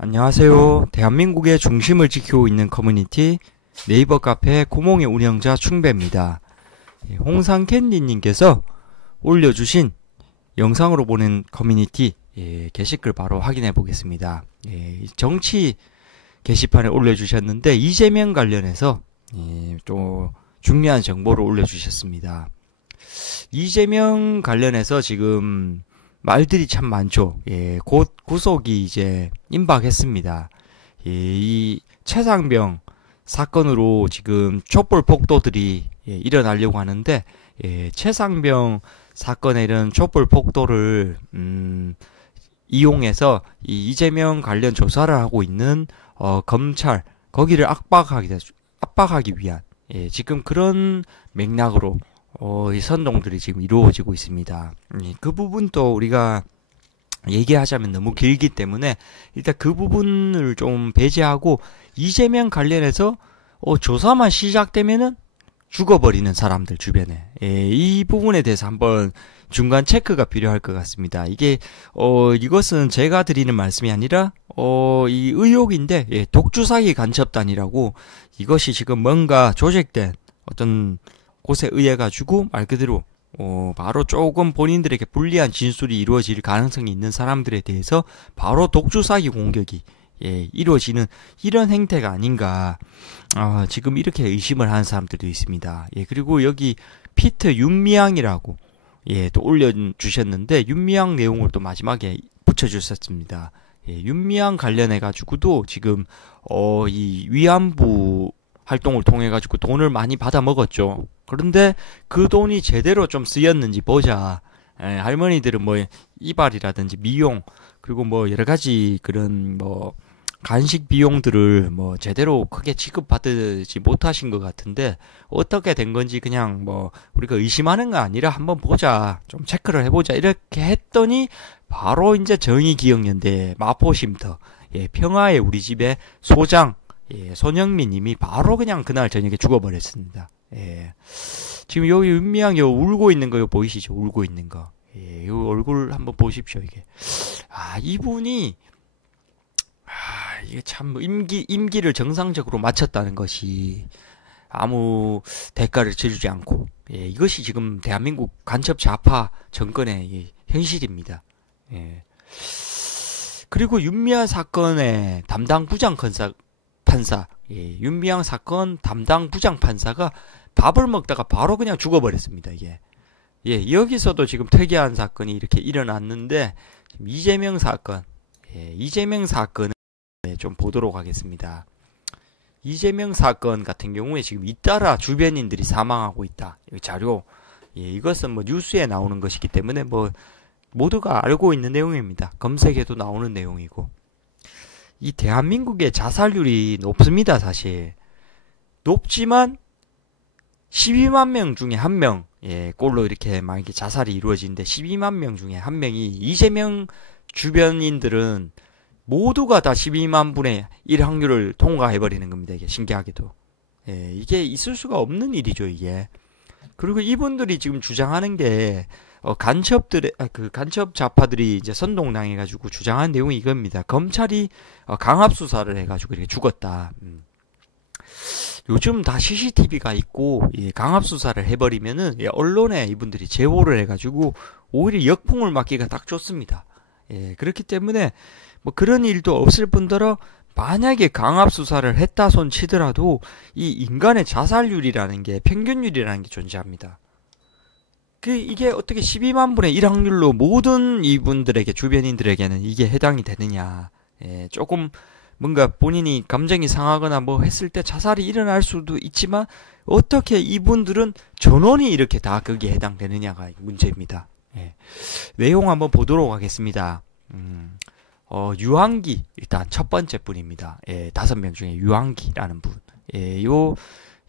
안녕하세요. 대한민국의 중심을 지키고 있는 커뮤니티 네이버 카페 구몽의 운영자 충배입니다. 홍상캔디님께서 올려주신 영상으로 보는 커뮤니티 게시글 바로 확인해 보겠습니다. 정치 게시판에 올려주셨는데 이재명 관련해서 또 중요한 정보를 올려주셨습니다. 이재명 관련해서 지금 말들이 참 많죠. 곧 구속이 이제 임박했습니다. 이 최상병 사건으로 지금 촛불 폭도들이 일어나려고 하는데, 최상병 사건의 이런 촛불 폭도를 이용해서 이 이재명 관련 조사를 하고 있는 검찰 거기를 압박하기 위한 지금 그런 맥락으로 이 선동들이 지금 이루어지고 있습니다. 그 부분도 우리가 얘기하자면 너무 길기 때문에 일단 그 부분을 좀 배제하고 이재명 관련해서 조사만 시작되면은 죽어버리는 사람들 주변에 이 부분에 대해서 한번 중간 체크가 필요할 것 같습니다. 이게 이것은 제가 드리는 말씀이 아니라 이 의혹인데 독주사기 간첩단이라고 이것이 지금 뭔가 조직된 어떤 곳에 의해 가지고 말 그대로 바로 조금 본인들에게 불리한 진술이 이루어질 가능성이 있는 사람들에 대해서 바로 독주사기 공격이 이루어지는 이런 행태가 아닌가 지금 이렇게 의심을 하는 사람들도 있습니다. 그리고 여기 피트 윤미향이라고 또 올려주셨는데 윤미향 내용을 또 마지막에 붙여주셨습니다. 윤미향 관련해 가지고도 지금 이 위안부 활동을 통해 가지고 돈을 많이 받아 먹었죠. 그런데 그 돈이 제대로 좀 쓰였는지 보자. 할머니들은 뭐 이발이라든지 미용 그리고 뭐 여러 가지 그런 뭐 간식 비용들을 뭐 제대로 크게 지급받지 못하신 것 같은데 어떻게 된 건지 그냥 뭐 우리가 의심하는 거 아니라 한번 보자. 좀 체크를 해보자. 이렇게 했더니 바로 이제 정의기억연대 마포쉼터 평화의 우리 집의 소장 손영민 님이 바로 그냥 그날 저녁에 죽어버렸습니다. 지금 여기 윤미향 울고 있는 거 보이시죠? 울고 있는 거. 이 얼굴 한번 보십시오, 이게. 이분이, 이게 참, 임기를 정상적으로 마쳤다는 것이 아무 대가를 치르지 않고, 이것이 지금 대한민국 간첩 좌파 정권의 현실입니다. 그리고 윤미향 사건의 담당 판사, 윤미향 사건 담당 부장판사가 밥을 먹다가 바로 그냥 죽어버렸습니다, 이게. 여기서도 지금 특이한 사건이 이렇게 일어났는데, 이재명 사건, 이재명 사건을 좀 보도록 하겠습니다. 이재명 사건 같은 경우에 지금 잇따라 주변인들이 사망하고 있다. 이 자료, 이것은 뭐 뉴스에 나오는 것이기 때문에 뭐 모두가 알고 있는 내용입니다. 검색해도 나오는 내용이고. 이 대한민국의 자살률이 높습니다, 사실. 높지만 12만 명 중에 한 명, 꼴로 이렇게 막 이렇게 자살이 이루어지는데 12만 명 중에 한 명이 이재명 주변인들은 모두가 다 12만 분의 1 확률을 통과해버리는 겁니다. 이게 신기하게도. 이게 있을 수가 없는 일이죠, 이게. 그리고 이분들이 지금 주장하는 게 간첩 좌파들이 이제 선동당해가지고 주장한 내용이 이겁니다. 검찰이 강압 수사를 해가지고 이렇게 죽었다. 요즘 다 CCTV가 있고 강압 수사를 해버리면은 언론에 이분들이 제보를 해가지고 오히려 역풍을 맞기가 딱 좋습니다. 그렇기 때문에 뭐 그런 일도 없을 뿐더러 만약에 강압 수사를 했다 손 치더라도 이 인간의 자살률이라는 게 평균율이라는 게 존재합니다. 이게 어떻게 12만 분의 1 확률로 모든 이분들에게, 주변인들에게는 이게 해당이 되느냐. 조금 뭔가 본인이 감정이 상하거나 뭐 했을 때 자살이 일어날 수도 있지만, 어떻게 이분들은 전원이 이렇게 다 거기에 해당되느냐가 문제입니다. 내용 한번 보도록 하겠습니다. 유한기, 일단 첫 번째 분입니다. 5명 중에 유한기라는 분.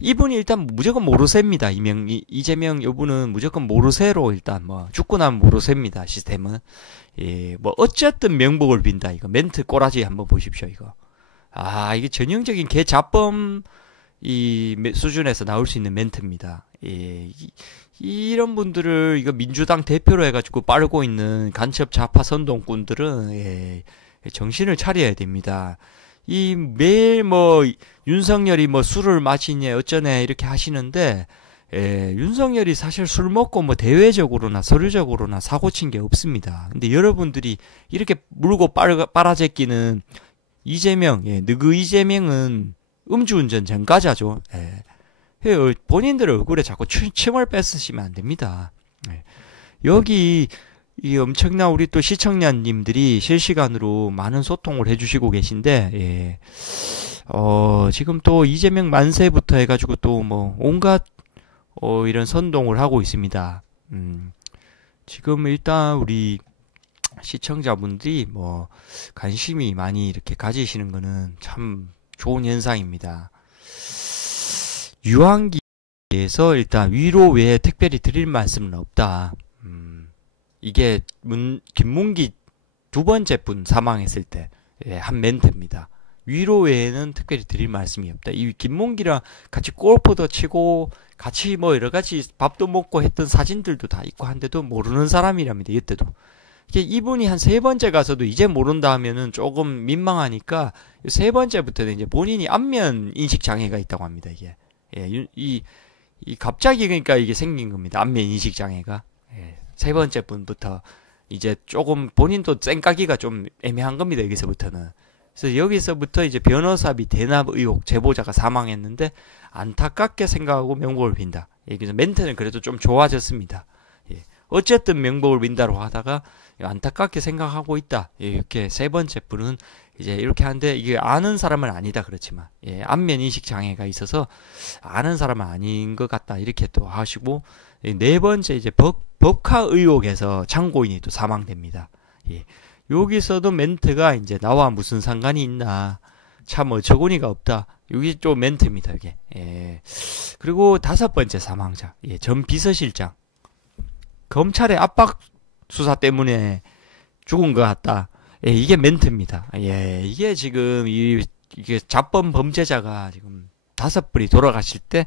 이분이 일단 무조건 모르쇠입니다. 이재명 요분은 무조건 모르쇠로 일단 뭐 죽고 나면 모르쇠입니다. 시스템은. 뭐 어쨌든 명복을 빈다. 이거 멘트 꼬라지 한번 보십시오. 이거. 이게 전형적인 개자범 이 수준에서 나올 수 있는 멘트입니다. 이런 분들을 이거 민주당 대표로 해가지고 빨고 있는 간첩 좌파 선동꾼들은 정신을 차려야 됩니다. 이 매일 뭐 윤석열이 뭐 술을 마시냐 어쩌네 이렇게 하시는데 윤석열이 사실 술 먹고 뭐 대외적으로나 서류적으로나 사고 친 게 없습니다. 근데 여러분들이 이렇게 물고 빨아제끼는 이재명, 느그 이재명은 음주운전 전과자죠. 본인들 얼굴에 자꾸 침을 뺏으시면 안 됩니다. 여기 이 엄청난 우리 또 시청자님들이 실시간으로 많은 소통을 해주시고 계신데, 지금 또 이재명 만세부터 해가지고 또 뭐 온갖 이런 선동을 하고 있습니다. 지금 일단 우리 시청자분들이 뭐 관심이 많이 이렇게 가지시는 거는 참 좋은 현상입니다. 유한기에서 일단 위로 외에 특별히 드릴 말씀은 없다. 이게 김문기 두 번째 분 사망했을 때 한 멘트입니다. 위로 외에는 특별히 드릴 말씀이 없다. 이 김문기랑 같이 골프도 치고 같이 뭐 여러 가지 밥도 먹고 했던 사진들도 다 있고 한데도 모르는 사람이랍니다. 이때도. 이분이 한 세 번째 가서도 이제 모른다 하면은 조금 민망하니까 세 번째부터는 이제 본인이 안면 인식 장애가 있다고 합니다. 이게 이 갑자기 그러니까 이게 생긴 겁니다. 안면 인식 장애가 세 번째 분부터 이제 조금 본인도 쌩까기가 좀 애매한 겁니다. 여기서부터는. 그래서 여기서부터 이제 변호사비 대납 의혹 제보자가 사망했는데 안타깝게 생각하고 명복을 빈다. 여기서 멘트는 그래도 좀 좋아졌습니다. 어쨌든 명복을 빈다고 하다가 안타깝게 생각하고 있다. 이렇게 세 번째 분은 이제 이렇게 하는데 이게 아는 사람은 아니다 그렇지만 안면 인식 장애가 있어서 아는 사람은 아닌 것 같다 이렇게 또 하시고 네 번째 이제 법카 의혹에서 참고인이 또 사망됩니다. 여기서도 멘트가 이제 나와 무슨 상관이 있나 참 어처구니가 없다. 여기 좀 멘트입니다. 이게 그리고 다섯 번째 사망자 전 비서실장 검찰의 압박 수사 때문에 죽은 것 같다. 이게 멘트입니다. 이게 지금 이게 자범 범죄자가 지금 5분이 돌아가실 때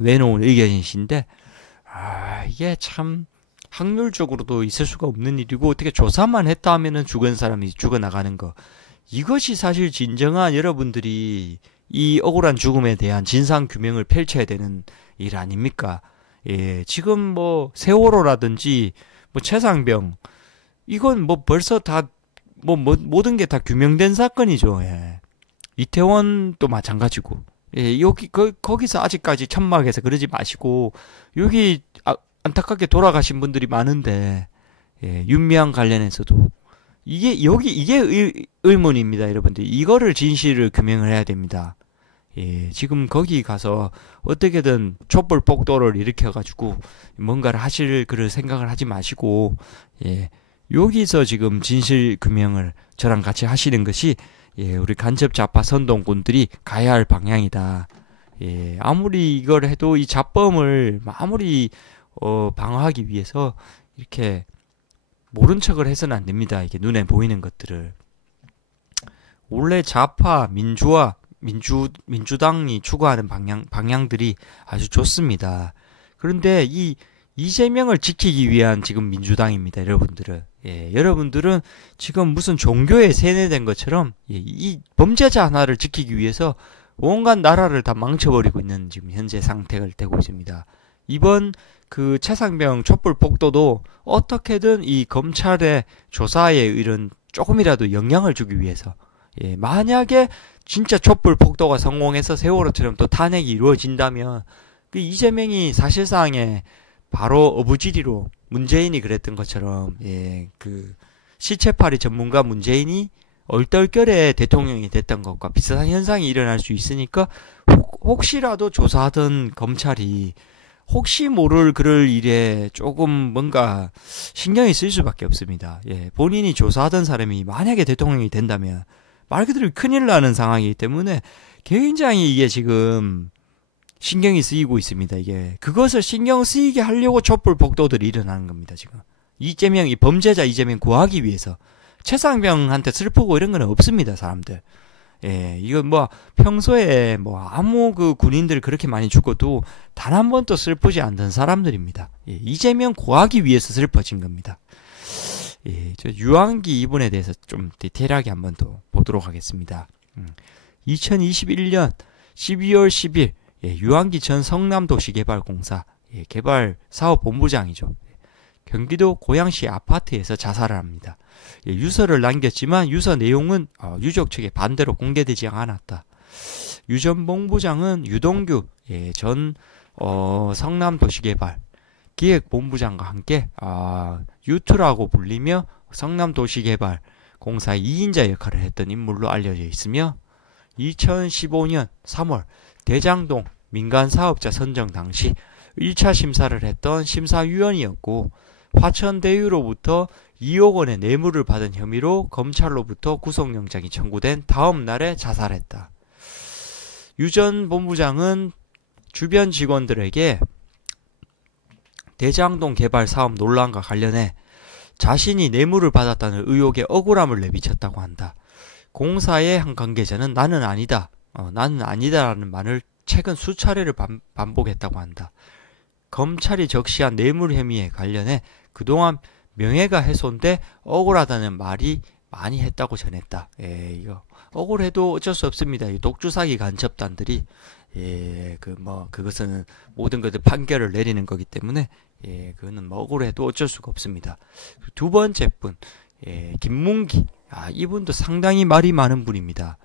내놓은 의견이신데 이게 참 확률적으로도 있을 수가 없는 일이고 어떻게 조사만 했다 하면은 죽은 사람이 죽어나가는 거 이것이 사실 진정한 여러분들이 이 억울한 죽음에 대한 진상 규명을 펼쳐야 되는 일 아닙니까? 지금 뭐 세월호라든지 뭐 최상병 이건 뭐 벌써 다 모든 게 다 규명된 사건이죠. 이태원도 마찬가지고. 여기 거기서 아직까지 천막에서 그러지 마시고 여기 안타깝게 돌아가신 분들이 많은데 윤미향 관련해서도 이게 의문입니다, 여러분들. 이거를 진실을 규명을 해야 됩니다. 지금 거기 가서 어떻게든 촛불 폭도를 일으켜가지고 뭔가를 하실 그럴 생각을 하지 마시고, 여기서 지금 진실 규명을 저랑 같이 하시는 것이, 우리 간첩 좌파 선동꾼들이 가야 할 방향이다. 아무리 이걸 해도 이 잡범을 아무리, 방어하기 위해서 이렇게 모른 척을 해서는 안 됩니다. 이게 눈에 보이는 것들을. 원래 좌파, 민주당이 추구하는 방향들이 아주 좋습니다. 그런데 이 이재명을 지키기 위한 지금 민주당입니다, 여러분들은. 여러분들은 지금 무슨 종교에 세뇌된 것처럼 이 범죄자 하나를 지키기 위해서 온갖 나라를 다 망쳐버리고 있는 지금 현재 상태가 되고 있습니다. 이번 그 최상병 촛불 폭도도 어떻게든 이 검찰의 조사에 이런 조금이라도 영향을 주기 위해서 만약에 진짜 촛불 폭도가 성공해서 세월호처럼 또 탄핵이 이루어진다면 그 이재명이 사실상에 바로 어부지리로 문재인이 그랬던 것처럼 그 시체팔이 전문가 문재인이 얼떨결에 대통령이 됐던 것과 비슷한 현상이 일어날 수 있으니까 혹시라도 조사하던 검찰이 혹시 모를 그럴 일에 조금 뭔가 신경이 쓰일 수밖에 없습니다. 본인이 조사하던 사람이 만약에 대통령이 된다면 말 그대로 큰일 나는 상황이기 때문에 굉장히 이게 지금 신경이 쓰이고 있습니다. 이게 그것을 신경 쓰이게 하려고 촛불 폭도들이 일어나는 겁니다. 지금 이재명이 범죄자 이재명 구하기 위해서 최상병한테 슬프고 이런 건 없습니다. 사람들. 이건 뭐 평소에 뭐 아무 그 군인들 그렇게 많이 죽어도 단 한 번도 슬프지 않던 사람들입니다. 이재명 구하기 위해서 슬퍼진 겁니다. 저 유한기 이분에 대해서 좀 디테일하게 한번 더 보도록 하겠습니다. 2021년 12월 10일 유한기 전 성남도시개발공사 개발사업본부장이죠. 경기도 고양시 아파트에서 자살을 합니다. 유서를 남겼지만 유서 내용은 유족 측에 반대로 공개되지 않았다. 유 전 본부장은 유동규 전 성남도시개발 기획본부장과 함께 유투라고 불리며 성남도시개발공사의 2인자 역할을 했던 인물로 알려져 있으며 2015년 3월 대장동 민간사업자 선정 당시 1차 심사를 했던 심사위원이었고 화천대유로부터 2억 원의 뇌물을 받은 혐의로 검찰로부터 구속영장이 청구된 다음 날에 자살했다. 유 전 본부장은 주변 직원들에게 대장동 개발 사업 논란과 관련해 자신이 뇌물을 받았다는 의혹에 억울함을 내비쳤다고 한다. 공사의 한 관계자는 나는 아니다, 나는 아니다라는 말을 최근 수차례를 반복했다고 한다. 검찰이 적시한 뇌물 혐의에 관련해 그동안 명예가 훼손돼 억울하다는 말이 많이 했다고 전했다. 이거 억울해도 어쩔 수 없습니다. 이 독주사기 간첩단들이 그것은 모든 것들 판결을 내리는 거기 때문에 그거는 억울해도 어쩔 수가 없습니다. 두 번째 분, 김문기. 이분도 상당히 말이 많은 분입니다.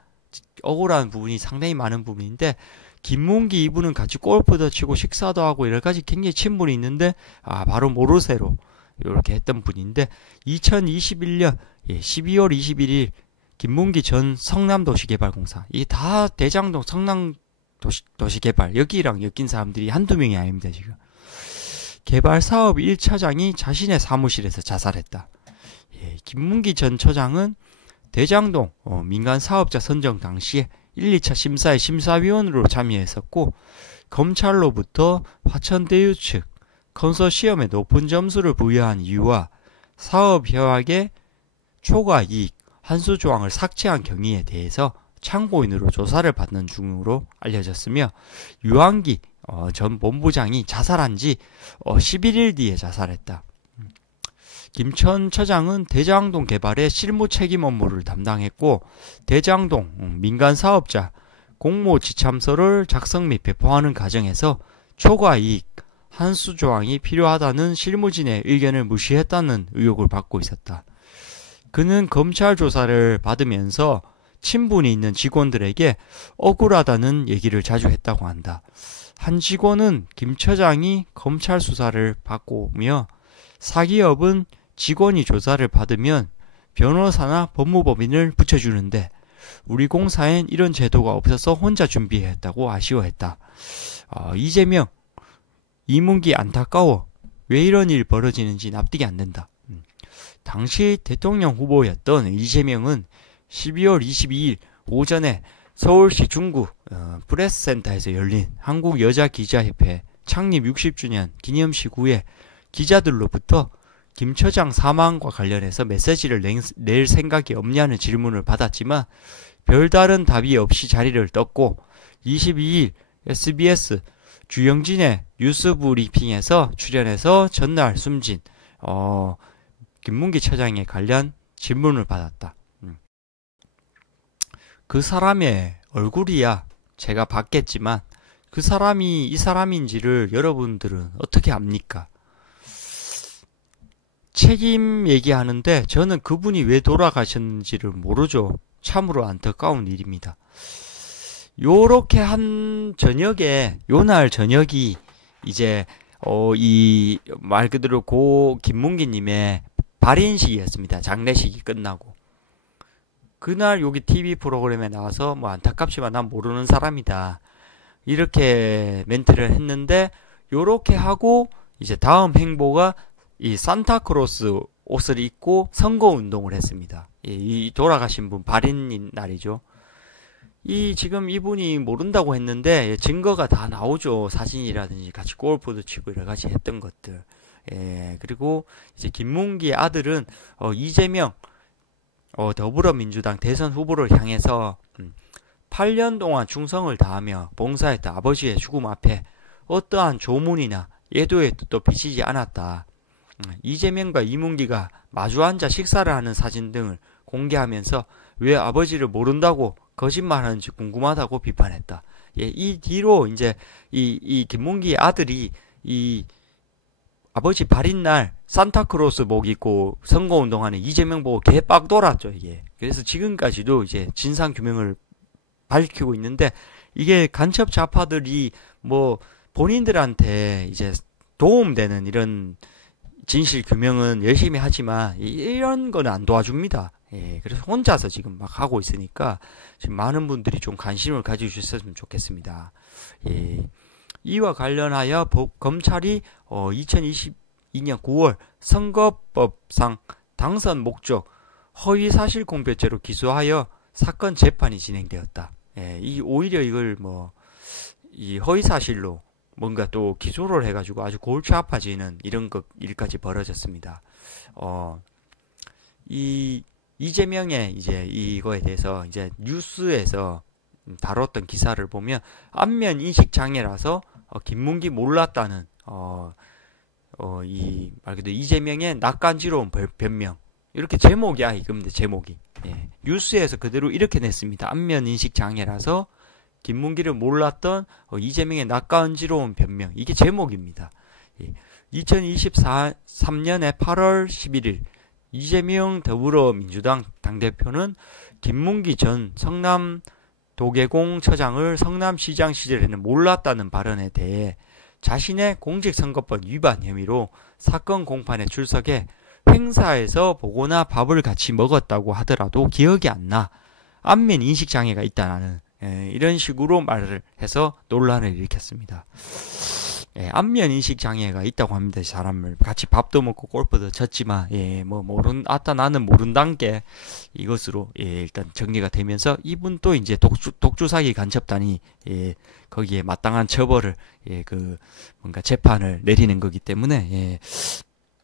억울한 부분이 상당히 많은 부분인데 김문기 이분은 같이 골프도 치고 식사도 하고 여러 가지 굉장히 친분이 있는데 바로 모르쇠로 이렇게 했던 분인데 2021년 12월 21일 김문기 전 성남도시개발공사 이 다 대장동 성남도시개발 여기랑 엮인 사람들이 한두 명이 아닙니다. 지금 개발사업 1차장이 자신의 사무실에서 자살했다. 김문기 전 처장은 대장동 민간사업자 선정 당시에 1, 2차 심사의 심사위원으로 참여했었고 검찰로부터 화천대유 측 컨소시엄에 높은 점수를 부여한 이유와 사업협약의 초과 이익, 환수 조항을 삭제한 경위에 대해서 참고인으로 조사를 받는 중으로 알려졌으며 유한기 전 본부장이 자살한 지 11일 뒤에 자살했다. 김천 처장은 대장동 개발의 실무 책임 업무를 담당했고 대장동 민간사업자 공모 지참서를 작성 및 배포하는 과정에서 초과 이익, 환수 조항이 필요하다는 실무진의 의견을 무시했다는 의혹을 받고 있었다. 그는 검찰 조사를 받으면서 친분이 있는 직원들에게 억울하다는 얘기를 자주 했다고 한다. 한 직원은 김 처장이 검찰 수사를 받고 오며 사기업은 직원이 조사를 받으면 변호사나 법무법인을 붙여주는데 우리 공사엔 이런 제도가 없어서 혼자 준비했다고 아쉬워했다. 이재명, 이문기 안타까워. 왜 이런 일 벌어지는지 납득이 안 된다. 당시 대통령 후보였던 이재명은 12월 22일 오전에 서울시 중구 프레스센터에서 열린 한국여자기자협회 창립 60주년 기념식 후에 기자들로부터 김 처장 사망과 관련해서 메시지를 낼 생각이 없냐는 질문을 받았지만 별다른 답이 없이 자리를 떴고 22일 SBS 주영진의 뉴스 브리핑에서 출연해서 전날 숨진 김문기 처장에 관련 질문을 받았다. 그 사람의 얼굴이야 제가 봤겠지만 그 사람이 이 사람인지를 여러분들은 어떻게 압니까? 책임 얘기하는데 저는 그분이 왜 돌아가셨는지를 모르죠. 참으로 안타까운 일입니다. 요렇게 한 저녁에 요날 저녁이 이제 이 말 그대로 고 김문기님의 발인식이었습니다. 장례식이 끝나고 그날 여기 TV 프로그램에 나와서 뭐 안타깝지만 난 모르는 사람이다 이렇게 멘트를 했는데 요렇게 하고 이제 다음 행보가 이 산타크로스 옷을 입고 선거운동을 했습니다. 이 돌아가신 분 발인 날이죠. 지금 이분이 모른다고 했는데 증거가 다 나오죠. 사진이라든지 같이 골프도 치고 여러 가지 했던 것들. 그리고 이제 김문기의 아들은 이재명 더불어민주당 대선 후보를 향해서 8년 동안 충성을 다하며 봉사했던 아버지의 죽음 앞에 어떠한 조문이나 예도의 뜻도 비치지 않았다. 이재명과 이문기가 마주 앉아 식사를 하는 사진 등을 공개하면서 왜 아버지를 모른다고 거짓말하는지 궁금하다고 비판했다. 예, 이 뒤로 이제 이 김문기의 아들이 이 아버지 발인날 산타크로스 복 입고 선거운동하는 이재명 보고 개빡 돌았죠, 이게. 그래서 지금까지도 이제 진상규명을 밝히고 있는데, 이게 간첩 좌파들이 뭐 본인들한테 이제 도움되는 이런 진실 규명은 열심히 하지만 이런 거는 안 도와줍니다. 예, 그래서 혼자서 지금 막 하고 있으니까 지금 많은 분들이 좀 관심을 가져주셨으면 좋겠습니다. 예, 이와 관련하여 검찰이 2022년 9월 선거법상 당선 목적 허위사실 공표죄로 기소하여 사건 재판이 진행되었다. 예, 오히려 이걸 이 허위사실로 뭔가 또 기소를 해가지고 아주 골치 아파지는 이런 일까지 벌어졌습니다. 이재명의 이제 이거에 대해서 이제 뉴스에서 다뤘던 기사를 보면 안면 인식 장애라서 김문기 몰랐다는 이 말 그대로 이재명의 낯간지러운 변명, 이렇게 제목이야 이겁니다. 제목이. 예. 뉴스에서 그대로 이렇게 냈습니다. 안면 인식 장애라서 김문기를 몰랐던 이재명의 낯간지러운 변명, 이게 제목입니다. 예. 2023년에 8월 11일 이재명 더불어민주당 당대표는 김문기 전 성남도계공처장을 성남시장 시절에는 몰랐다는 발언에 대해 자신의 공직선거법 위반 혐의로 사건 공판에 출석해 행사에서 보거나 밥을 같이 먹었다고 하더라도 기억이 안 나. 안면 인식 장애가 있다는 이런 식으로 말을 해서 논란을 일으켰습니다. 예, 안면 인식 장애가 있다고 합니다. 사람을 같이 밥도 먹고 골프도 쳤지만 나는 모른단 게 이것으로 일단 정리가 되면서 이분도 이제 독주 사기 간첩단이 거기에 마땅한 처벌을 뭔가 재판을 내리는 거기 때문에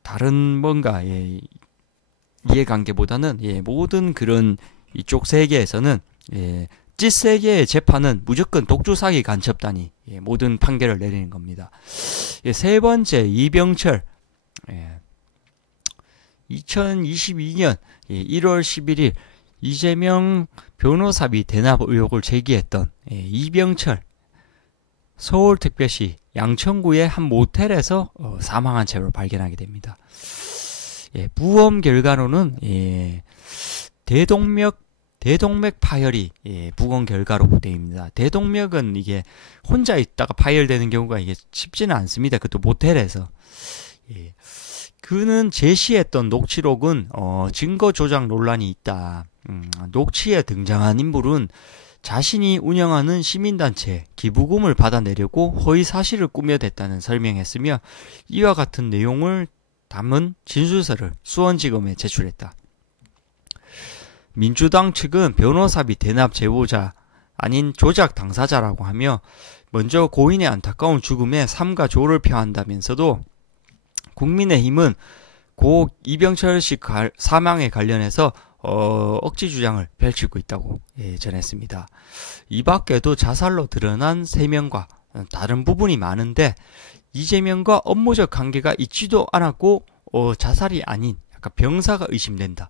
다른 뭔가 이해관계보다는 모든 그런 이쪽 세계에서는 찌세계의 재판은 무조건 독주사기 간첩단이 모든 판결을 내리는 겁니다. 세 번째, 이병철. 2022년 1월 11일 이재명 변호사비 대납 의혹을 제기했던 이병철 서울특별시 양천구의 한 모텔에서 사망한 채로 발견하게 됩니다. 부검 결과로는 대동맥 파열이 부검 결과로 되어입니다. 대동맥은 이게 혼자 있다가 파열되는 경우가 이게 쉽지는 않습니다. 그것도 모텔에서. 그는 제시했던 녹취록은 증거 조작 논란이 있다. 녹취에 등장한 인물은 자신이 운영하는 시민단체 기부금을 받아내려고 허위 사실을 꾸며댔다는 설명했으며 이와 같은 내용을 담은 진술서를 수원지검에 제출했다. 민주당 측은 변호사비 대납 제보자 아닌 조작 당사자라고 하며 먼저 고인의 안타까운 죽음에 삼가 조를 표한다면서도 국민의힘은 고 이병철 씨 사망에 관련해서 억지 주장을 펼치고 있다고 전했습니다. 이 밖에도 자살로 드러난 3명과 다른 부분이 많은데 이재명과 업무적 관계가 있지도 않았고 자살이 아닌 약간 병사가 의심된다.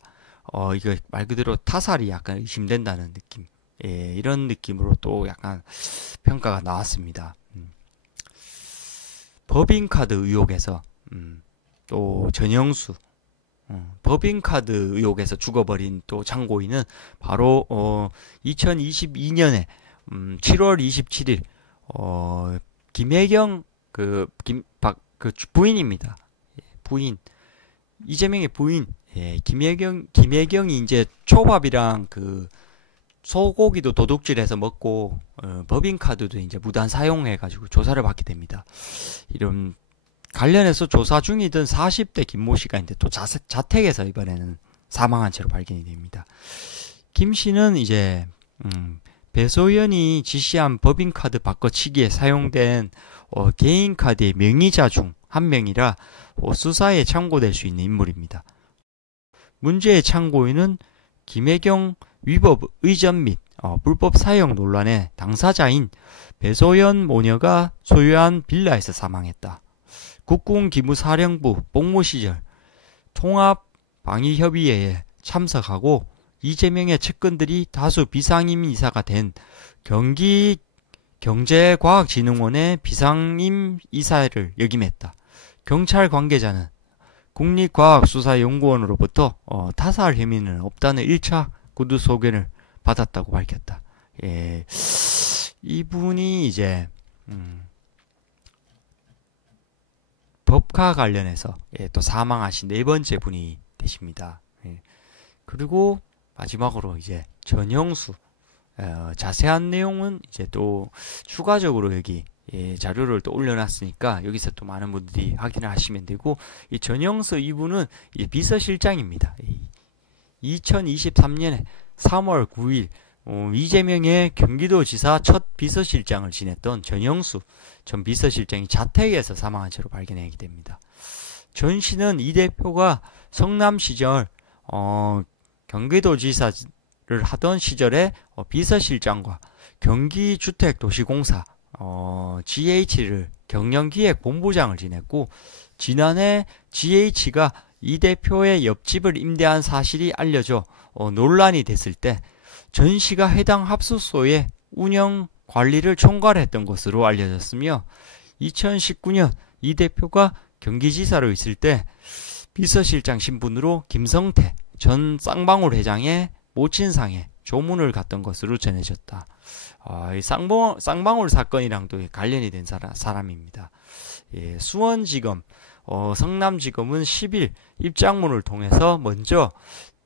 이거 말 그대로 타살이 약간 의심된다는 느낌. 이런 느낌으로 또 약간 평가가 나왔습니다. 법인카드 의혹에서 또 전영수 법인카드 의혹에서 죽어버린 또 장고인은 바로 2022년에 7월 27일 김혜경 부인입니다. 부인, 이재명의 부인, 김혜경이 이제 초밥이랑 소고기도 도둑질해서 먹고 법인카드도 이제 무단 사용해가지고 조사를 받게 됩니다. 이런 관련해서 조사 중이던 40대 김모 씨가 이제 또 자택에서 이번에는 사망한 채로 발견이 됩니다. 김 씨는 이제 배소연이 지시한 법인카드 바꿔치기에 사용된 개인 카드의 명의자 중 한 명이라 수사에 참고될 수 있는 인물입니다. 문제의 참고인은 김혜경 위법 의전 및 불법 사용 논란의 당사자인 배소연 모녀가 소유한 빌라에서 사망했다. 국군기무사령부 복무 시절 통합방위협의회에 참석하고 이재명의 측근들이 다수 비상임 이사가 된 경기경제과학진흥원의 비상임 이사를 역임했다. 경찰 관계자는 국립과학수사연구원으로부터 타살 혐의는 없다는 1차 구두 소견을 받았다고 밝혔다. 예, 이분이 이제 법카 관련해서 또 사망하신 네 번째 분이 되십니다. 예. 그리고 마지막으로 이제 전영수, 자세한 내용은 이제 또 추가적으로 여기 자료를 또 올려놨으니까 여기서 또 많은 분들이 확인을 하시면 되고, 이 전영수 이분은 비서실장입니다. 2023년에 3월 9일 이재명의 경기도지사 첫 비서실장을 지냈던 전영수 전 비서실장이 자택에서 사망한 채로 발견하게 됩니다. 전 씨는 이 대표가 성남 시절 경기도지사를 하던 시절에 비서실장과 경기주택도시공사 GH를 경영기획본부장을 지냈고, 지난해 GH가 이 대표의 옆집을 임대한 사실이 알려져 논란이 됐을 때 전 씨가 해당 합숙소의 운영 관리를 총괄했던 것으로 알려졌으며, 2019년 이 대표가 경기지사로 있을 때 비서실장 신분으로 김성태 전 쌍방울 회장의 모친상에 조문을 갔던 것으로 전해졌다. 이 쌍방울 사건이랑도 관련이 된 사람입니다. 예, 수원지검, 성남지검은 10일 입장문을 통해서 먼저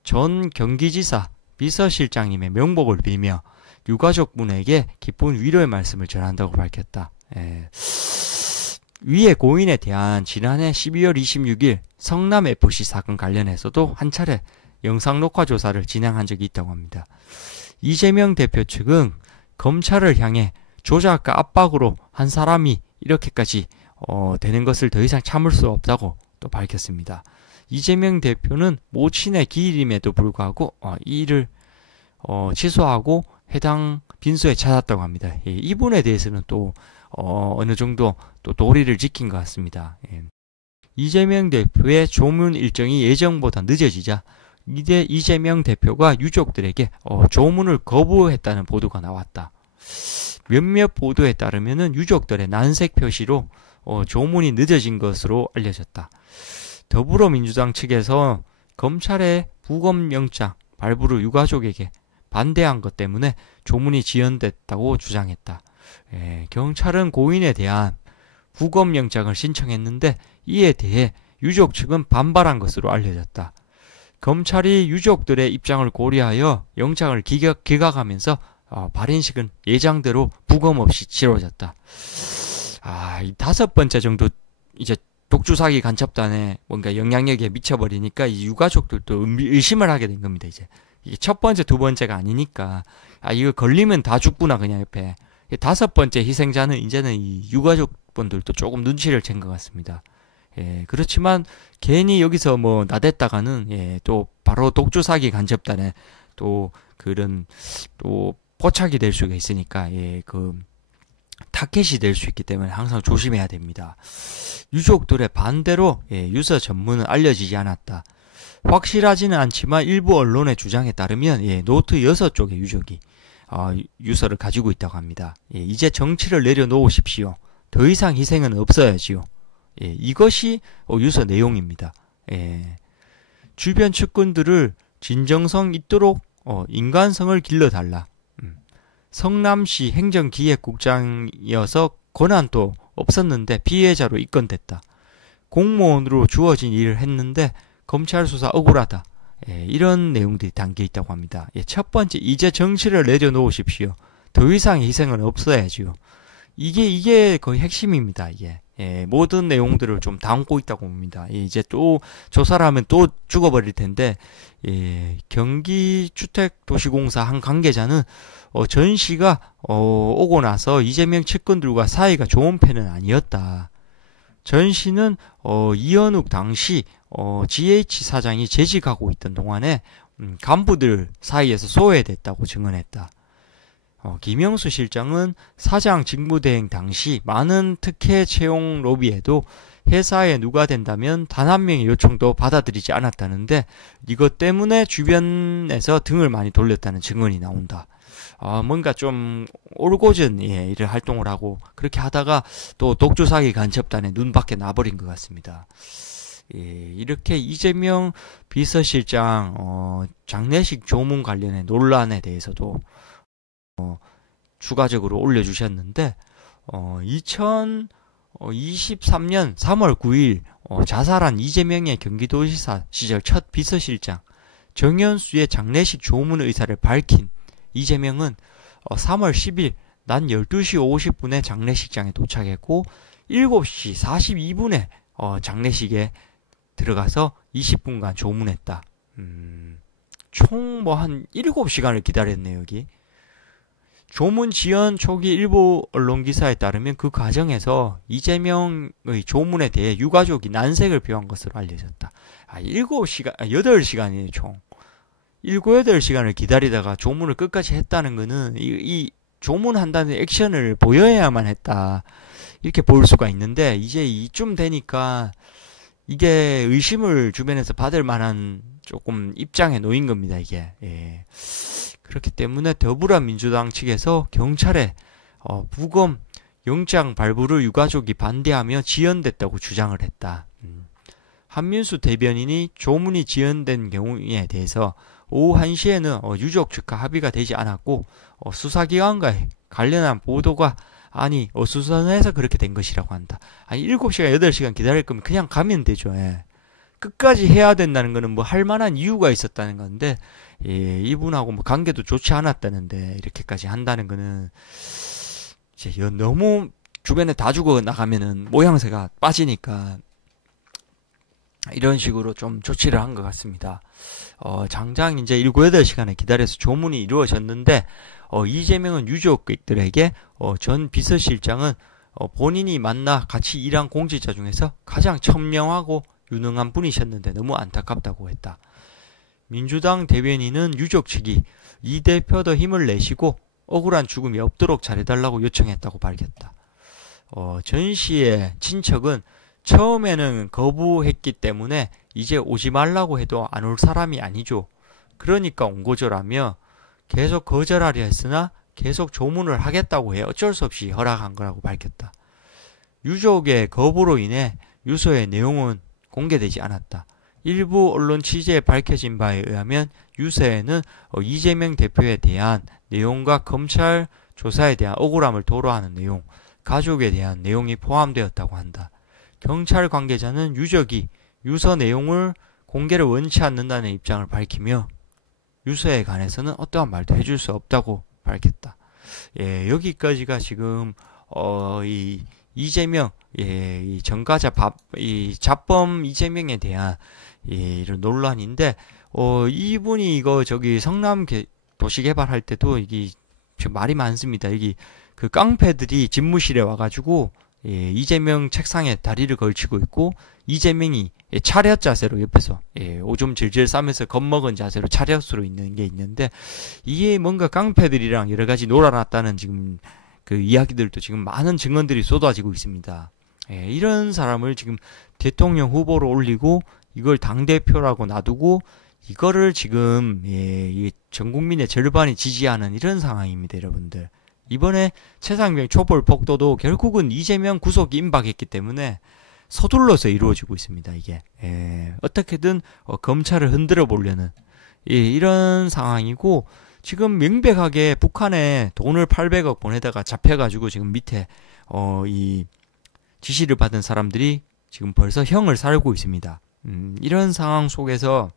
전 경기지사 비서실장님의 명복을 빌며 유가족분에게 깊은 위로의 말씀을 전한다고 밝혔다. 예. 위의 고인에 대한 지난해 12월 26일 성남FC 사건 관련해서도 한 차례 영상 녹화 조사를 진행한 적이 있다고 합니다. 이재명 대표 측은 검찰을 향해 조작과 압박으로 한 사람이 이렇게까지 되는 것을 더 이상 참을 수 없다고 또 밝혔습니다. 이재명 대표는 모친의 기일임에도 불구하고 이 일을 취소하고 해당 빈소에 찾았다고 합니다. 예, 이분에 대해서는 또 어느 정도 또 도리를 지킨 것 같습니다. 예. 이재명 대표의 조문 일정이 예정보다 늦어지자 이재명 대표가 유족들에게 조문을 거부했다는 보도가 나왔다. 몇몇 보도에 따르면 유족들의 난색 표시로 조문이 늦어진 것으로 알려졌다. 더불어민주당 측에서 검찰의 부검영장 발부를 유가족에게 반대한 것 때문에 조문이 지연됐다고 주장했다. 경찰은 고인에 대한 부검영장을 신청했는데 이에 대해 유족 측은 반발한 것으로 알려졌다. 검찰이 유족들의 입장을 고려하여 영장을 기각하면서 발인식은 예정대로 부검 없이 치러졌다. 이 5번째 정도 이제 독주사기 간첩단에 뭔가 영향력에 미쳐버리니까 이 유가족들도 의심을 하게 된 겁니다. 이게 첫 번째, 두 번째가 아니니까 이거 걸리면 다 죽구나 그냥 옆에. 5번째 희생자는 이제는 이 유가족분들도 조금 눈치를 챈 것 같습니다. 예, 그렇지만 괜히 여기서 뭐 나댔다가는 또 바로 독주사기 간첩단에 또 그런 또 포착이 될 수가 있으니까 그 타켓이 될 수 있기 때문에 항상 조심해야 됩니다. 유족들의 반대로 유서 전문은 알려지지 않았다. 확실하지는 않지만 일부 언론의 주장에 따르면 노트 6쪽의 유족이 유서를 가지고 있다고 합니다. 이제 정치를 내려놓으십시오. 더 이상 희생은 없어야지요. 이것이 유서 내용입니다. 주변 측근들을 진정성 있도록 인간성을 길러달라. 성남시 행정기획국장이어서 권한도 없었는데 피해자로 입건됐다. 공무원으로 주어진 일을 했는데 검찰 수사 억울하다. 이런 내용들이 담겨 있다고 합니다. 첫 번째, 이제 정치를 내려놓으십시오. 더 이상 희생은 없어야지요. 이게 거의 핵심입니다. 모든 내용들을 좀 담고 있다고 봅니다. 이제 또 조사를 하면 또 죽어버릴 텐데, 경기주택도시공사 한 관계자는 전 씨가 오고 나서 이재명 측근들과 사이가 좋은 편은 아니었다. 전 씨는 이현욱 당시 GH 사장이 재직하고 있던 동안에 간부들 사이에서 소외됐다고 증언했다. 김영수 실장은 사장 직무대행 당시 많은 특혜 채용 로비에도 회사에 누가 된다면 단 한 명의 요청도 받아들이지 않았다는데 이것 때문에 주변에서 등을 많이 돌렸다는 증언이 나온다. 뭔가 좀 올곧은 일을 활동을 하고 그렇게 하다가 또 독주사기 간첩단의 눈밖에 나버린 것 같습니다. 이렇게 이재명 비서실장 장례식 조문 관련의 논란에 대해서도 추가적으로 올려주셨는데 2023년 3월 9일 자살한 이재명의 경기도지사 시절 첫 비서실장 정현수의 장례식 조문 의사를 밝힌 이재명은 3월 10일 낮 12시 50분에 장례식장에 도착했고 7시 42분에 장례식에 들어가서 20분간 조문했다. 총 한 7시간을 기다렸네요, 여기. 조문 지연 초기 일부 언론 기사에 따르면 그 과정에서 이재명의 조문에 대해 유가족이 난색을 표한 것으로 알려졌다. 8시간이에요, 총. 7, 8시간을 기다리다가 조문을 끝까지 했다는 거는 이 조문한다는 액션을 보여야만 했다. 이렇게 볼 수가 있는데 이제 이쯤 되니까 이게 의심을 주변에서 받을 만한 조금 입장에 놓인 겁니다, 이게. 그렇기 때문에 더불어민주당 측에서 경찰에 부검 영장 발부를 유가족이 반대하며 지연됐다고 주장을 했다. 한민수 대변인이 조문이 지연된 경우에 대해서 오후 1시에는 유족 측과 합의가 되지 않았고 수사기관과 관련한 보도가 어수선해서 그렇게 된 것이라고 한다. 7시간, 8시간 기다릴 거면 그냥 가면 되죠. 끝까지 해야 된다는 거는 뭐 할 만한 이유가 있었다는 건데 이분하고 뭐 관계도 좋지 않았다는데 이렇게까지 한다는 거는 이제 너무 주변에 다 죽어 나가면은 모양새가 빠지니까 이런 식으로 좀 조치를 한 것 같습니다. 장장 이제 7, 8시간을 기다려서 조문이 이루어졌는데 이재명은 유족들에게 전 비서실장은 본인이 만나 같이 일한 공직자 중에서 가장 천명하고 유능한 분이셨는데 너무 안타깝다고 했다. 민주당 대변인은 유족 측이 이 대표 더 힘을 내시고 억울한 죽음이 없도록 잘해달라고 요청했다고 밝혔다. 전 씨의 친척은 처음에는 거부했기 때문에 이제 오지 말라고 해도 안 올 사람이 아니죠. 그러니까 온 거죠라며 계속 거절하려 했으나 계속 조문을 하겠다고 해 어쩔 수 없이 허락한 거라고 밝혔다. 유족의 거부로 인해 유서의 내용은 공개되지 않았다. 일부 언론 취재에 밝혀진 바에 의하면 유서에는 이재명 대표에 대한 내용과 검찰 조사에 대한 억울함을 토로하는 내용, 가족에 대한 내용이 포함되었다고 한다. 경찰 관계자는 유족이 유서 내용을 공개를 원치 않는다는 입장을 밝히며 유서에 관해서는 어떠한 말도 해줄 수 없다고 밝혔다. 여기까지가 지금 이 이재명, 이 전가자 이 자범 이재명에 대한 이런 논란인데 이분이 이거 성남 도시개발할 때도 이게 말이 많습니다. 여기 그 깡패들이 집무실에 와가지고 이재명 책상에 다리를 걸치고 있고 이재명이 차렷 자세로 옆에서 오줌 질질 싸면서 겁먹은 자세로 차렷으로 있는 게 있는데 이게 뭔가 깡패들이랑 여러 가지 놀아놨다는 지금 그 이야기들도 지금 많은 증언들이 쏟아지고 있습니다. 이런 사람을 지금 대통령 후보로 올리고 이걸 당대표라고 놔두고 이거를 지금 전 국민의 절반이 지지하는 이런 상황입니다, 여러분들. 이번에 최상병 촛불 폭도도 결국은 이재명 구속이 임박했기 때문에 서둘러서 이루어지고 있습니다. 이게 어떻게든 검찰을 흔들어 보려는 이런 상황이고 지금 명백하게 북한에 돈을 800억 보내다가 잡혀가지고 지금 밑에 이 지시를 받은 사람들이 지금 벌써 형을 살고 있습니다. 이런 상황 속에서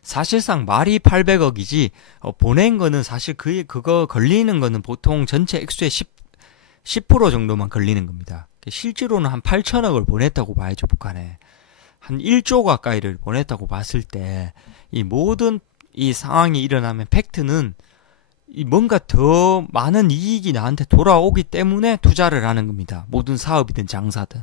사실상 말이 800억이지 보낸 거는 사실 그거 걸리는 거는 보통 전체 액수의 10% 정도만 걸리는 겁니다. 실제로는 한 8천억을 보냈다고 봐야죠. 북한에 한 1조 가까이를 보냈다고 봤을 때 이 모든 이 상황이 일어나면 팩트는 뭔가 더 많은 이익이 나한테 돌아오기 때문에 투자를 하는 겁니다. 모든 사업이든 장사든.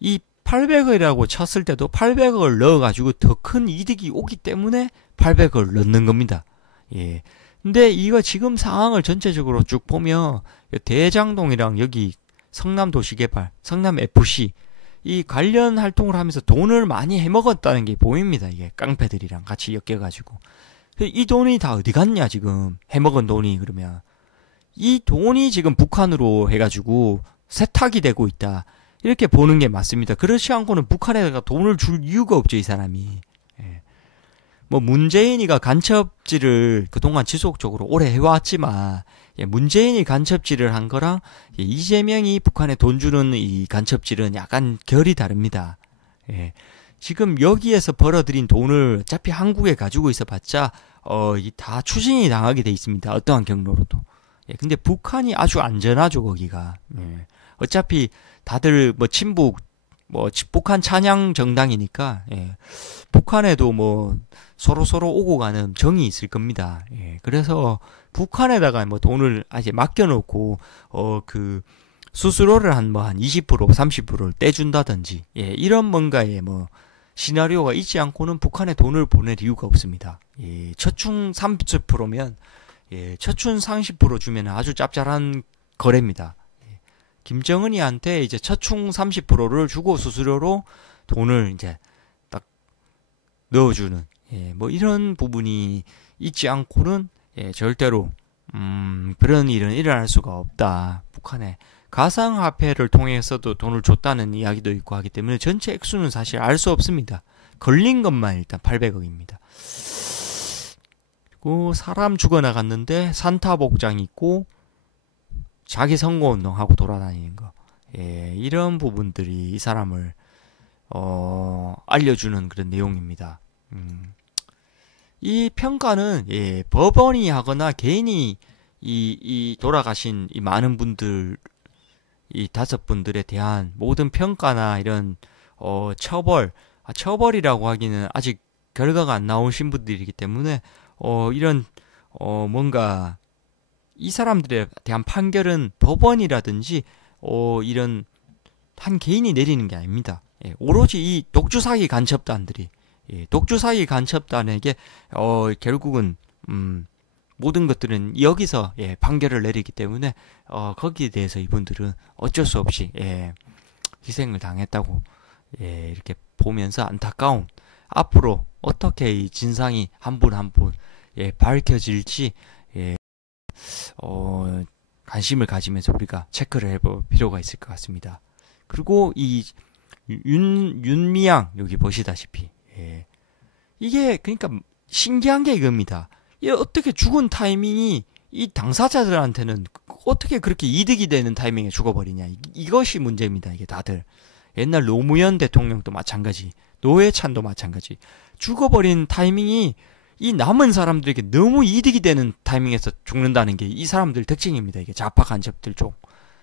이 800억이라고 쳤을 때도 800억을 넣어가지고 더 큰 이득이 오기 때문에 800억을 넣는 겁니다. 근데 이거 지금 상황을 전체적으로 쭉 보면 대장동이랑 여기 성남도시개발, 성남FC 이 관련 활동을 하면서 돈을 많이 해먹었다는 게 보입니다. 이게 깡패들이랑 같이 엮여가지고. 이 돈이 다 어디 갔냐, 지금. 해먹은 돈이, 그러면. 이 돈이 지금 북한으로 해가지고 세탁이 되고 있다. 이렇게 보는 게 맞습니다. 그렇지 않고는 북한에다가 돈을 줄 이유가 없죠, 이 사람이. 예. 뭐 문재인이가 간첩질을 그동안 지속적으로 오래 해왔지만, 예, 문재인이 간첩질을 한 거랑 예, 이재명이 북한에 돈 주는 이 간첩질은 약간 결이 다릅니다. 예. 지금 여기에서 벌어들인 돈을 어차피 한국에 가지고 있어봤자 다 추징이 당하게 돼 있습니다. 어떠한 경로로도. 예, 근데 북한이 아주 안전하죠, 거기가. 예. 어차피 다들 뭐 친북, 뭐 북한 찬양 정당이니까 예. 북한에도 뭐 서로 오고 가는 정이 있을 겁니다. 예. 그래서 북한에다가 뭐 돈을 아직 맡겨놓고 그 수수료를 한 20%, 30%를 떼준다든지 예. 이런 뭔가의 뭐 시나리오가 있지 않고는 북한에 돈을 보낼 이유가 없습니다. 예. 처충 30%면 예. 처충 30% 주면 아주 짭짤한 거래입니다. 김정은이한테 이제 처충 30%를 주고 수수료로 돈을 이제 딱 넣어주는 예, 뭐 이런 부분이 있지 않고는 예, 절대로 그런 일은 일어날 수가 없다. 북한에 가상화폐를 통해서도 돈을 줬다는 이야기도 있고 하기 때문에 전체 액수는 사실 알 수 없습니다. 걸린 것만 일단 800억입니다. 그리고 사람 죽어나갔는데 산타 복장 입고 자기 선거운동하고 돌아다니는 거. 예, 이런 부분들이 이 사람을 알려주는 그런 내용입니다. 이 평가는 예, 법원이 하거나 개인이 이 돌아가신 이 많은 분들 이 5분들에 대한 모든 평가나 이런 처벌이라고 하기는 아직 결과가 안 나오신 분들이기 때문에 이런 뭔가 이 사람들에 대한 판결은 법원이라든지 이런 한 개인이 내리는 게 아닙니다. 예, 오로지 이 독주사기 간첩단들이 예, 독주사기 간첩단에게 결국은 모든 것들은 여기서 예, 판결을 내리기 때문에 거기에 대해서 이분들은 어쩔 수 없이 예, 희생을 당했다고 예, 이렇게 보면서 안타까운 앞으로 어떻게 이 진상이 한 분 한 분 예, 밝혀질지 예, 관심을 가지면서 우리가 체크를 해볼 필요가 있을 것 같습니다. 그리고 이 윤미향 여기 보시다시피 예. 이게 그러니까 신기한 게 이겁니다. 이게 어떻게 죽은 타이밍이 이 당사자들한테는 어떻게 그렇게 이득이 되는 타이밍에 죽어버리냐. 이것이 문제입니다. 이게 다들 옛날 노무현 대통령도 마찬가지, 노회찬도 마찬가지. 죽어버린 타이밍이 이 남은 사람들에게 너무 이득이 되는 타이밍에서 죽는다는 게 이 사람들 특징입니다. 이게 좌파 간첩들 쪽.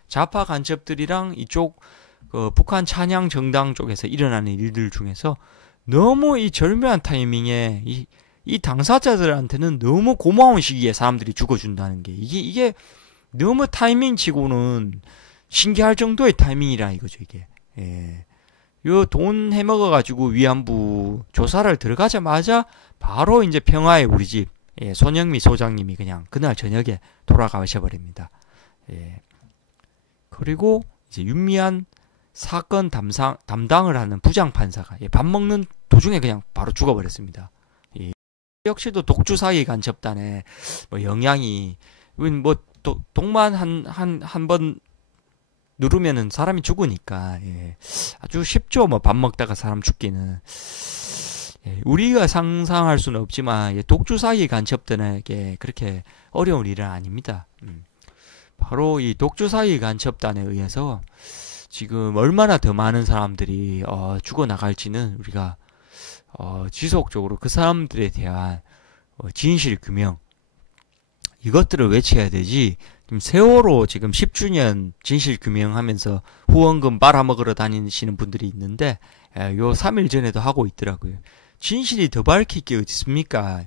좌파 간첩들이랑 이쪽 북한 찬양 정당 쪽에서 일어나는 일들 중에서 너무 이 절묘한 타이밍에 이 당사자들한테는 너무 고마운 시기에 사람들이 죽어준다는 게 이게 너무 타이밍치고는 신기할 정도의 타이밍이라 이거죠, 이게. 예. 요 돈 해먹어가지고 위안부 조사를 들어가자마자 바로 이제 평화의 우리 집 예, 손영미 소장님이 그냥 그날 저녁에 돌아가셔버립니다. 예. 그리고 이제 윤미한 사건 담당을 하는 부장판사가 예, 밥 먹는 도중에 그냥 바로 죽어버렸습니다. 예. 역시도 독주사기 간첩단의 뭐 영향이 뭐 독만 한 번 누르면은 사람이 죽으니까 예. 아주 쉽죠. 뭐 밥 먹다가 사람 죽기는 예. 우리가 상상할 수는 없지만 예. 독주사기 간첩단에게 그렇게 어려운 일은 아닙니다. 바로 이 독주사기 간첩단에 의해서 지금 얼마나 더 많은 사람들이 죽어나갈지는 우리가 지속적으로 그 사람들에 대한 진실 규명 이것들을 외쳐야 되지. 지금 세월호 지금 10주년 진실 규명하면서 후원금 빨아먹으러 다니시는 분들이 있는데 요 3일 전에도 하고 있더라고요. 진실이 더 밝힐 게 어디 있습니까?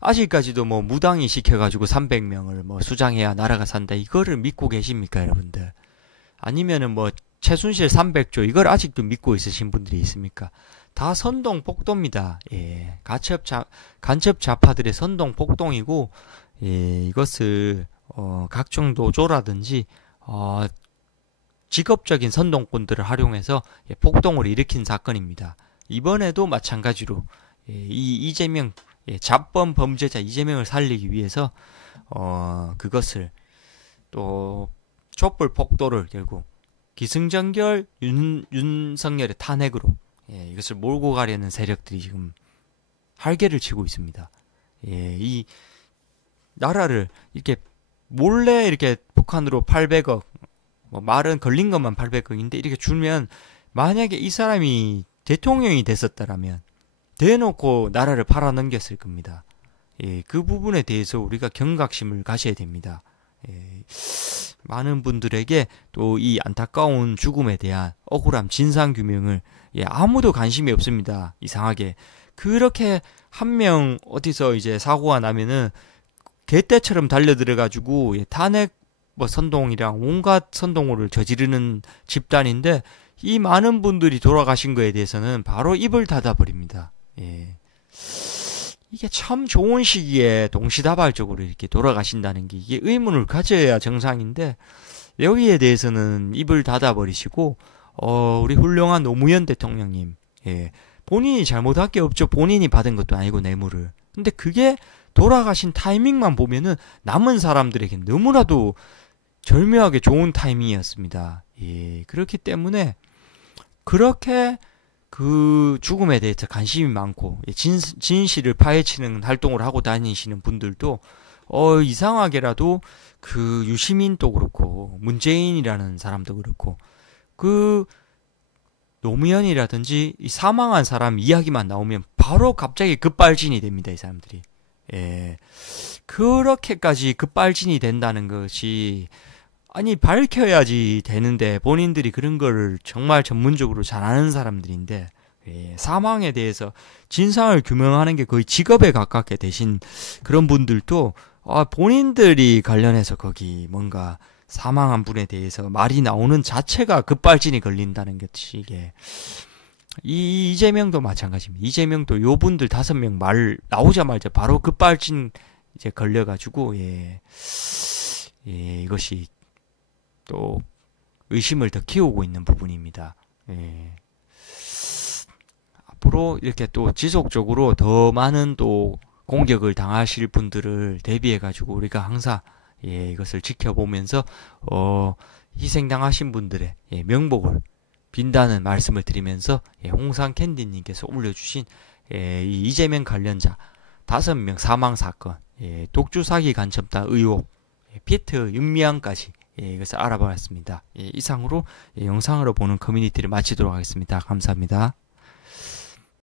아직까지도 뭐 무당이 시켜가지고 300명을 뭐 수장해야 나라가 산다 이거를 믿고 계십니까, 여러분들? 아니면은 뭐 최순실 300조 이걸 아직도 믿고 있으신 분들이 있습니까? 다 선동 폭도입니다. 예, 간첩 좌파들의 선동 폭동이고 예, 이것을 각종 노조라든지 직업적인 선동꾼들을 활용해서 폭동을 일으킨 사건입니다. 이번에도 마찬가지로 이 이재명 잡범 범죄자 이재명을 살리기 위해서 그것을 또 촛불 폭도를 결국 기승전결 윤석열의 탄핵으로 이것을 몰고 가려는 세력들이 지금 활개를 치고 있습니다. 이 나라를 이렇게 몰래 이렇게 북한으로 800억, 뭐 말은 걸린 것만 800억인데 이렇게 주면 만약에 이 사람이 대통령이 됐었다라면 대놓고 나라를 팔아넘겼을 겁니다. 그 부분에 대해서 우리가 경각심을 가셔야 됩니다. 많은 분들에게 또 이 안타까운 죽음에 대한 억울함 진상규명을 아무도 관심이 없습니다. 이상하게 그렇게 한 명 어디서 이제 사고가 나면은 개떼처럼 달려들어가지고 탄핵 뭐 선동이랑 온갖 선동을 저지르는 집단인데 이 많은 분들이 돌아가신 거에 대해서는 바로 입을 닫아버립니다. 이게 참 좋은 시기에 동시다발적으로 이렇게 돌아가신다는 게 이게 의문을 가져야 정상인데 여기에 대해서는 입을 닫아버리시고 우리 훌륭한 노무현 대통령님 본인이 잘못할 게 없죠. 본인이 받은 것도 아니고 뇌물을. 근데 그게 돌아가신 타이밍만 보면은 남은 사람들에게 너무나도 절묘하게 좋은 타이밍이었습니다. 그렇기 때문에 그렇게 그 죽음에 대해서 관심이 많고 진실을 파헤치는 활동을 하고 다니시는 분들도 이상하게라도 그 유시민도 그렇고 문재인이라는 사람도 그렇고 그 노무현이라든지 이 사망한 사람 이야기만 나오면 바로 갑자기 급발진이 됩니다. 이 사람들이. 그렇게까지 급발진이 된다는 것이 아니 밝혀야지 되는데 본인들이 그런 거를 정말 전문적으로 잘 아는 사람들인데 사망에 대해서 진상을 규명하는 게 거의 직업에 가깝게 되신 그런 분들도 본인들이 관련해서 거기 뭔가 사망한 분에 대해서 말이 나오는 자체가 급발진이 걸린다는 것이 이게 이재명도 마찬가지입니다. 이재명도 요 분들 5명 말 나오자마자 바로 급발진 이제 걸려가지고 이것이 또 의심을 더 키우고 있는 부분입니다. 앞으로 이렇게 또 지속적으로 더 많은 또 공격을 당하실 분들을 대비해가지고 우리가 항상 이것을 지켜보면서 희생당하신 분들의 명복을 빈다는 말씀을 드리면서 홍상캔디님께서 올려주신 이 이재명 관련자 5명 사망 사건, 독주 사기 간첩단 의혹, 피트 윤미향까지 이것을 알아보았습니다. 이상으로 영상으로 보는 커뮤니티를 마치도록 하겠습니다. 감사합니다.